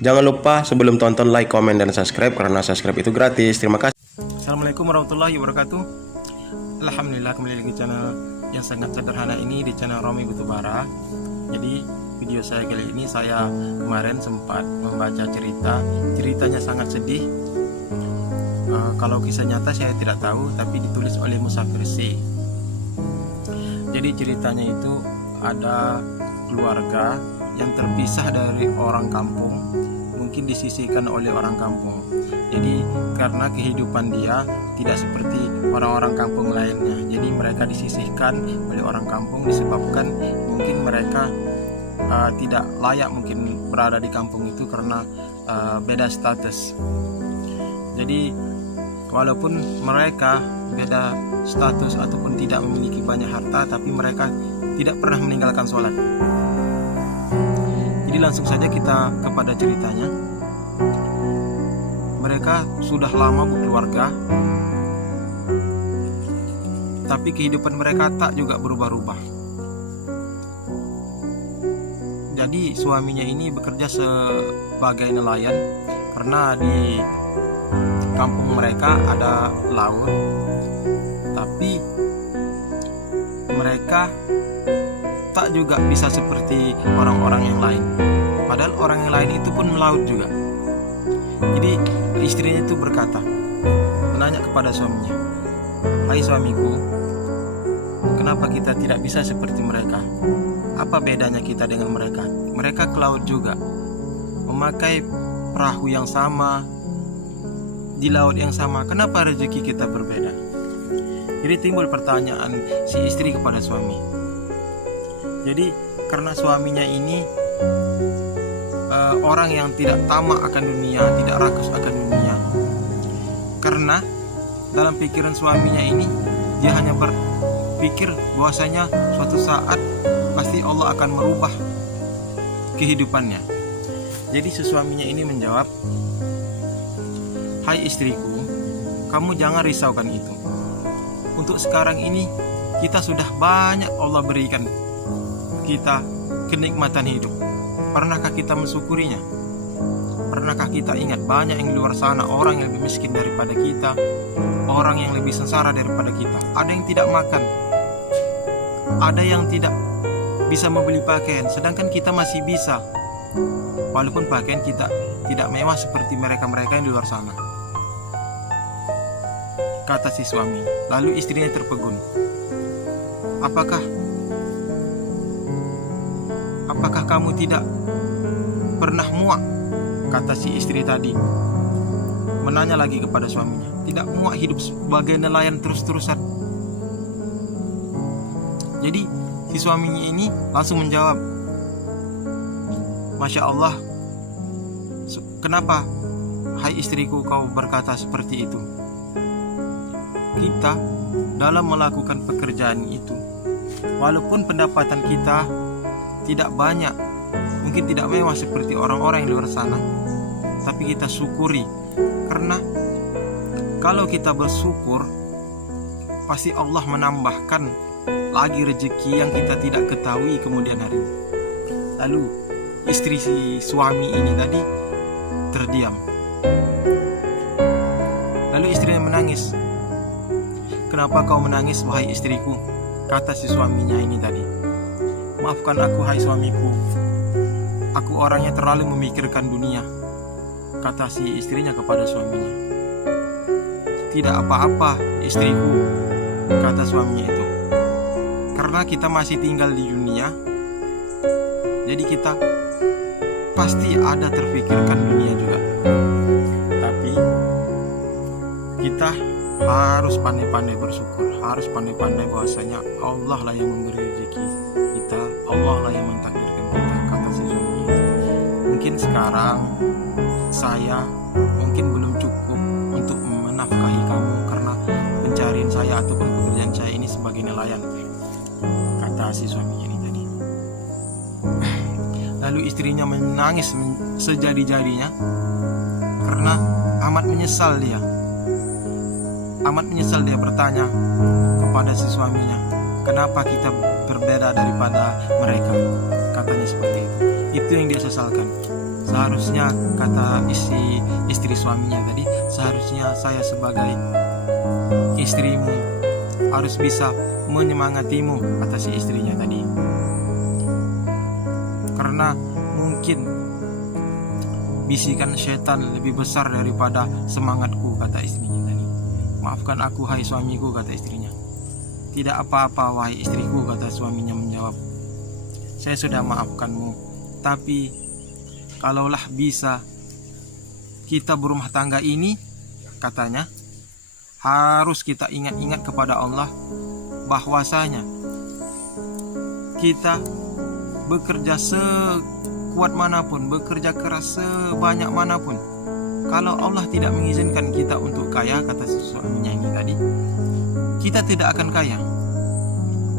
Jangan lupa sebelum tonton like, komen, dan subscribe karena subscribe itu gratis. Terima kasih. Assalamualaikum warahmatullahi wabarakatuh. Alhamdulillah, kembali lagi di channel yang sangat sederhana ini, di channel Romi Batubara. Jadi video saya kali ini, saya kemarin sempat membaca ceritanya sangat sedih. Kalau kisah nyata saya tidak tahu, tapi ditulis oleh Musafir C. Jadi ceritanya itu ada keluarga yang terpisah dari orang kampung, mungkin disisihkan oleh orang kampung. Jadi karena kehidupan dia tidak seperti orang-orang kampung lainnya, jadi mereka disisihkan oleh orang kampung disebabkan mungkin mereka tidak layak mungkin berada di kampung itu karena beda status. Jadi walaupun mereka beda status ataupun tidak memiliki banyak harta, tapi mereka tidak pernah meninggalkan sholat. Jadi langsung saja kita kepada ceritanya. Mereka sudah lama berkeluarga, tapi kehidupan mereka tak juga berubah-ubah. Jadi suaminya ini bekerja sebagai nelayan, karena di kampung mereka ada laut, tapi mereka tak juga bisa seperti orang-orang yang lain. Padahal orang yang lain itu pun melaut juga. Jadi istrinya itu berkata, menanya kepada suaminya, "Hai suamiku, kenapa kita tidak bisa seperti mereka? Apa bedanya kita dengan mereka? Mereka ke laut juga, memakai perahu yang sama, di laut yang sama. Kenapa rezeki kita berbeda?" Jadi timbul pertanyaan si istri kepada suami. Jadi karena suaminya ini orang yang tidak tamak akan dunia, tidak rakus akan dunia. Karena dalam pikiran suaminya ini, dia hanya berpikir bahwasanya suatu saat pasti Allah akan merubah kehidupannya. Jadi si suaminya ini menjawab, "Hai istriku, kamu jangan risaukan itu. Untuk sekarang ini kita sudah banyak Allah berikan kita kenikmatan hidup. Pernahkah kita mensyukurinya? Pernahkah kita ingat banyak yang di luar sana, orang yang lebih miskin daripada kita, orang yang lebih sengsara daripada kita. Ada yang tidak makan, ada yang tidak bisa membeli pakaian, sedangkan kita masih bisa. Walaupun pakaian kita tidak mewah seperti mereka-mereka yang di luar sana," kata si suami. Lalu istrinya terpegun. Apakah kamu tidak pernah muak?" kata si istri tadi, menanya lagi kepada suaminya. Tidak muak hidup sebagai nelayan terus-terusan? Jadi si suaminya ini langsung menjawab, "Masya Allah, kenapa hai istriku kau berkata seperti itu? Kita dalam melakukan pekerjaan itu, walaupun pendapatan kita tidak banyak, mungkin tidak mewah seperti orang-orang yang di luar sana, tapi kita syukuri. Karena kalau kita bersyukur, pasti Allah menambahkan lagi rezeki yang kita tidak ketahui kemudian hari." Lalu istri si suami ini tadi terdiam. Lalu istrinya menangis. "Kenapa kau menangis, wahai istriku?" kata si suaminya ini tadi. "Maafkan aku, hai suamiku. Aku orangnya terlalu memikirkan dunia," kata si istrinya kepada suaminya. "Tidak apa-apa, istriku," kata suaminya itu. "Karena kita masih tinggal di dunia, jadi kita pasti ada terfikirkan dunia juga. Tapi kita harus pandai-pandai bersyukur, harus pandai-pandai bahwasanya Allah lah yang memberi rezeki kita, Allah lah yang mentakdirkan kita," kata si suami itu. "Mungkin sekarang saya mungkin belum cukup untuk menafkahi kamu karena pencarian saya ataupun pekerjaan saya ini sebagai nelayan," kata si suaminya ini tadi. Lalu istrinya menangis sejadi-jadinya karena amat menyesal dia. Amat menyesal dia bertanya kepada si suaminya, "Kenapa kita berbeda daripada mereka?" Katanya seperti itu. Itu yang dia sesalkan. seharusnya, kata istri suaminya tadi, seharusnya saya sebagai istrimu harus bisa menyemangatimu, kata si istrinya tadi. Karena mungkin bisikan setan lebih besar daripada semangatku, kata istrinya tadi. Maafkan aku, hai suamiku, kata istrinya. Tidak apa-apa, wahai istriku, kata suaminya menjawab. Saya sudah maafkanmu, tapi kalaulah bisa kita berumah tangga ini, katanya, harus kita ingat-ingat kepada Allah bahwasanya kita bekerja sekuat manapun, bekerja keras sebanyak manapun, kalau Allah tidak mengizinkan kita untuk kaya, kata suaminya ini tadi, kita tidak akan kaya.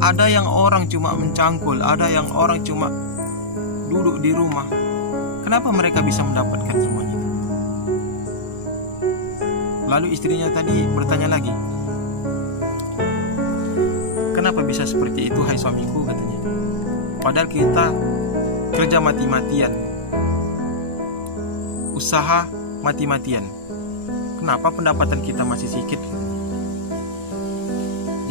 Ada yang orang cuma mencangkul, ada yang orang cuma duduk di rumah. Kenapa mereka bisa mendapatkan semuanya itu? Lalu istrinya tadi bertanya lagi, kenapa bisa seperti itu, hai suamiku, katanya. Padahal kita kerja mati-matian, usaha mati-matian. Kenapa pendapatan kita masih sedikit?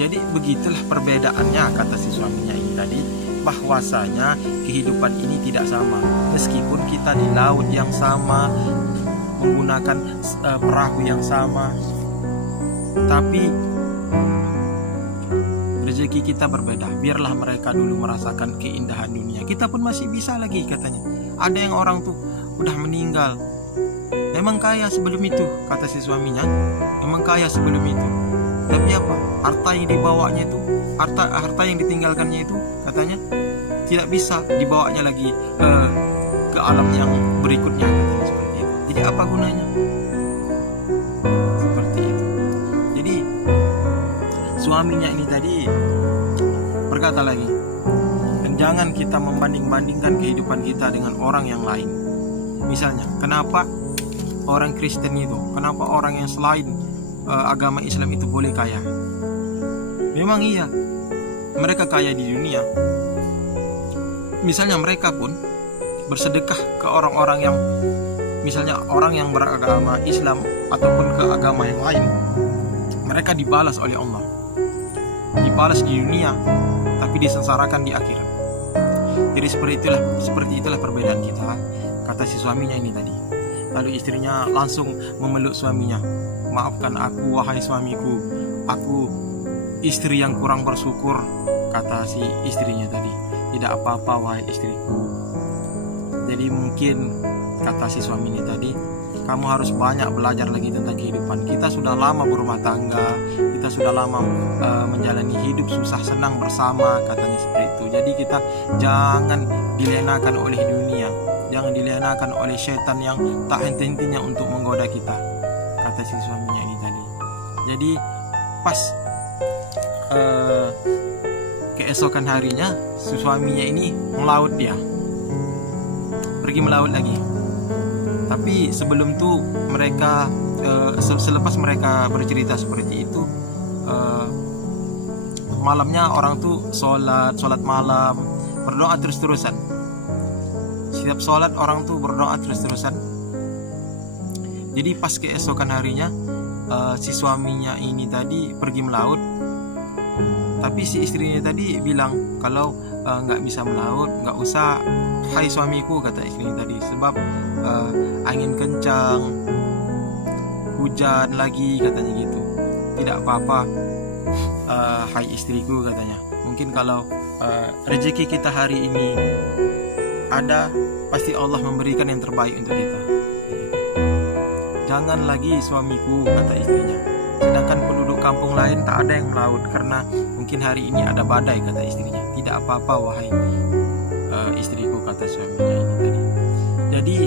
Jadi begitulah perbedaannya, kata si suaminya ini tadi, bahwasanya kehidupan ini tidak sama. Meskipun kita di laut yang sama, menggunakan perahu yang sama, tapi rezeki kita berbeda. Biarlah mereka dulu merasakan keindahan dunia, kita pun masih bisa lagi, katanya. Ada yang orang tuh udah meninggal, memang kaya sebelum itu, kata si suaminya, memang kaya sebelum itu, tapi apa, harta yang dibawanya itu, harta yang ditinggalkannya itu, katanya tidak bisa dibawanya lagi ke alam yang berikutnya, katanya seperti itu. Jadi apa gunanya? Seperti itu. Jadi suaminya ini tadi berkata lagi, dan jangan kita membanding-bandingkan kehidupan kita dengan orang yang lain. Misalnya, kenapa orang Kristen itu, kenapa orang yang selain agama Islam itu boleh kaya? Memang iya, mereka kaya di dunia. Misalnya mereka pun bersedekah ke orang-orang yang, misalnya orang yang beragama Islam ataupun ke agama yang lain, mereka dibalas oleh Allah, dibalas di dunia, tapi disengsarakan di akhirat. Jadi seperti itulah perbedaan kita, kata si suaminya ini tadi. Lalu istrinya langsung memeluk suaminya. Maafkan aku, wahai suamiku, aku istri yang kurang bersyukur, kata si istrinya tadi. Tidak apa-apa, wahai istriku. Jadi mungkin, kata si suami ini tadi, kamu harus banyak belajar lagi tentang kehidupan. Kita sudah lama berumah tangga, kita sudah lama menjalani hidup susah senang bersama, katanya seperti itu. Jadi kita jangan dilenakan oleh dunia, jangan dilenakan oleh setan yang tak henti-hentinya untuk menggoda kita, kata si suaminya ini tadi. Jadi pas keesokan harinya, si suaminya ini melaut, dia pergi melaut lagi. Tapi sebelum itu mereka selepas mereka bercerita seperti itu, malamnya orang tuh sholat malam, berdoa terus-terusan. Setiap sholat orang tuh berdoa terus-terusan. Jadi pas keesokan harinya, si suaminya ini tadi pergi melaut, tapi si istrinya tadi bilang kalau nggak bisa melaut, nggak usah, hai suamiku, kata istrinya tadi, sebab angin kencang, hujan lagi, katanya gitu. Tidak apa-apa, hai istriku, katanya. Mungkin kalau rezeki kita hari ini ada, pasti Allah memberikan yang terbaik untuk kita. Jangan lagi suamiku, kata istrinya. Sedangkan penduduk kampung lain tak ada yang melaut karena mungkin hari ini ada badai, kata istrinya. Tidak apa-apa, wahai istriku, kata suaminya ini tadi. Jadi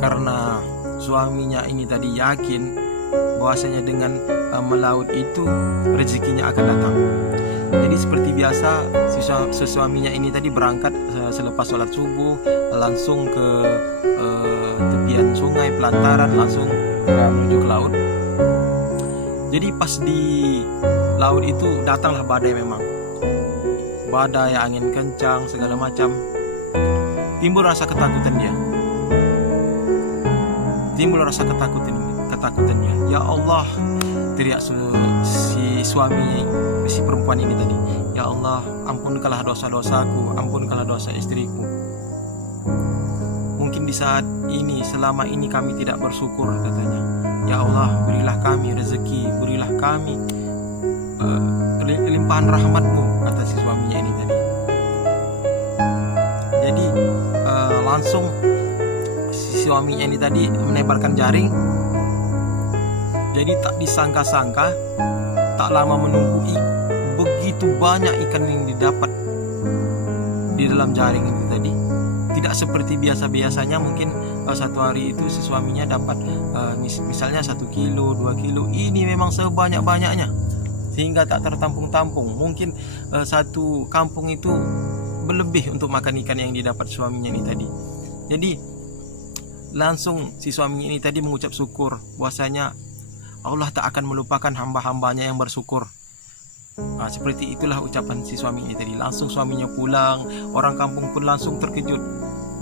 karena suaminya ini tadi yakin bahwasanya dengan melaut itu rezekinya akan datang. Jadi seperti biasa, si suaminya ini tadi berangkat selepas sholat subuh, langsung ke tepian sungai Pelantaran, langsung menuju ke laut. Jadi pas di laut itu datanglah badai, memang badai, angin kencang, segala macam. Timbul rasa ketakutan dia. timbul rasa ketakutannya. Ya Allah, teriak si suami si perempuan ini tadi. Ya Allah, ampunkanlah dosa-dosaku, ampunkanlah dosa istriku. Mungkin di saat ini, selama ini kami tidak bersyukur, katanya. Ya Allah, berilah kami rezeki, berilah kami limpahan rahmat-Mu, kata si suaminya ini tadi. Jadi langsung si suaminya ini tadi menebarkan jaring. Jadi tak disangka-sangka, tak lama menunggu, begitu banyak ikan yang didapat di dalam jaring itu tadi. Tidak seperti biasa-biasanya, mungkin satu hari itu si suaminya dapat misalnya 1 kilo, 2 kilo. Ini memang sebanyak-banyaknya, sehingga tak tertampung-tampung. Mungkin satu kampung itu berlebih untuk makan ikan yang didapat suaminya ini tadi. Jadi langsung si suaminya ini tadi mengucap syukur, bahwasanya Allah tak akan melupakan hamba-hambanya yang bersyukur. Seperti itulah ucapan si suami ini tadi. Langsung suaminya pulang, orang kampung pun langsung terkejut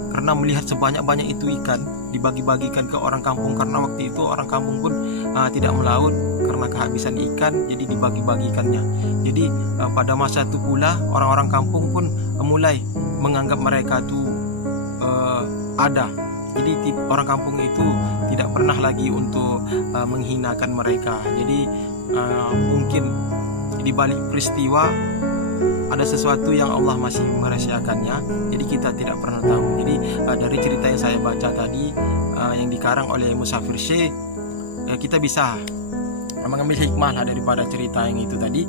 karena melihat sebanyak-banyak itu ikan dibagi-bagikan ke orang kampung, karena waktu itu orang kampung pun tidak melaut karena kehabisan ikan, jadi dibagi-bagikannya. Jadi pada masa itu pula orang-orang kampung pun mulai menganggap mereka itu ada. Jadi orang kampung itu tidak pernah lagi untuk menghinakan mereka. Jadi mungkin di balik peristiwa ada sesuatu yang Allah masih merahasiakannya, jadi kita tidak pernah tahu. Jadi dari cerita yang saya baca tadi, yang dikarang oleh Musafir Syekh, kita bisa mengambil hikmah lah daripada cerita yang itu tadi,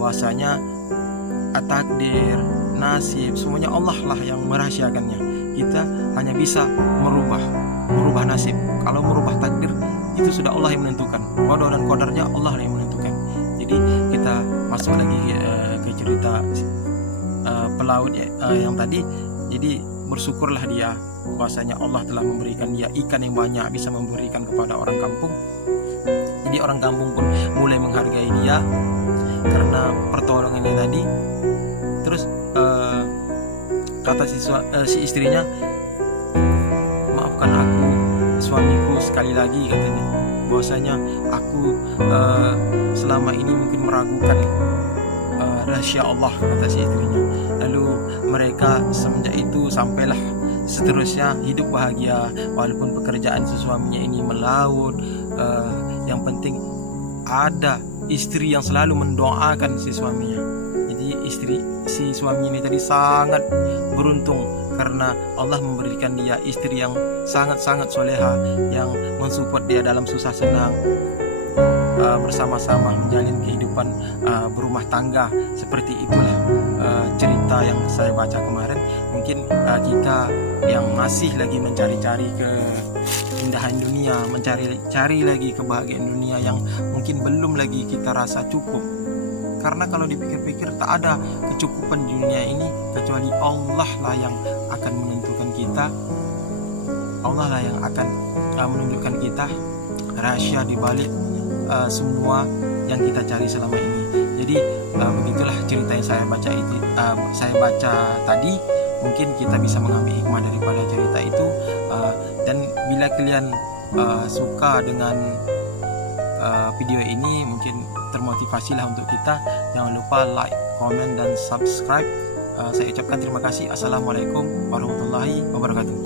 bahwasanya takdir, nasib, semuanya Allah lah yang merahasiakannya. Kita hanya bisa merubah nasib. Kalau merubah takdir, itu sudah Allah yang menentukan. Qada dan qadarnya Allah yang menentukan. Jadi kita masuk lagi ke cerita pelaut yang tadi. Jadi bersyukurlah dia, bahwasanya Allah telah memberikan dia ikan yang banyak, bisa memberikan kepada orang kampung. Jadi orang kampung pun mulai menghargai dia karena pertolongannya tadi. Terus kata si istrinya, maafkan aku suamiku sekali lagi, katanya, bahwasanya aku selama ini mungkin meragukan rahasia Allah, kata si istrinya. Lalu mereka semenjak itu sampailah seterusnya hidup bahagia, walaupun pekerjaan si suaminya ini melaut. Yang penting ada istri yang selalu mendoakan si suaminya. Jadi si suami ini tadi sangat beruntung karena Allah memberikan dia istri yang sangat-sangat soleha, yang mensupport dia dalam susah senang, bersama-sama menjalin kehidupan berumah tangga. Seperti itulah cerita yang saya baca kemarin. Mungkin kita yang masih lagi mencari-cari keindahan dunia, mencari lagi kebahagiaan dunia yang mungkin belum lagi kita rasa cukup. Karena kalau dipikir-pikir tak ada kecukupan di dunia ini kecuali Allah lah yang akan menentukan kita. Allah lah yang akan menunjukkan kita rahasia di balik semua yang kita cari selama ini. Jadi begitulah cerita yang saya baca tadi. Mungkin kita bisa mengambil hikmah daripada cerita itu. Dan bila kalian suka dengan video ini, mungkin termotivasilah untuk kita. Jangan lupa like, comment, dan subscribe. Saya ucapkan terima kasih. Assalamualaikum warahmatullahi wabarakatuh.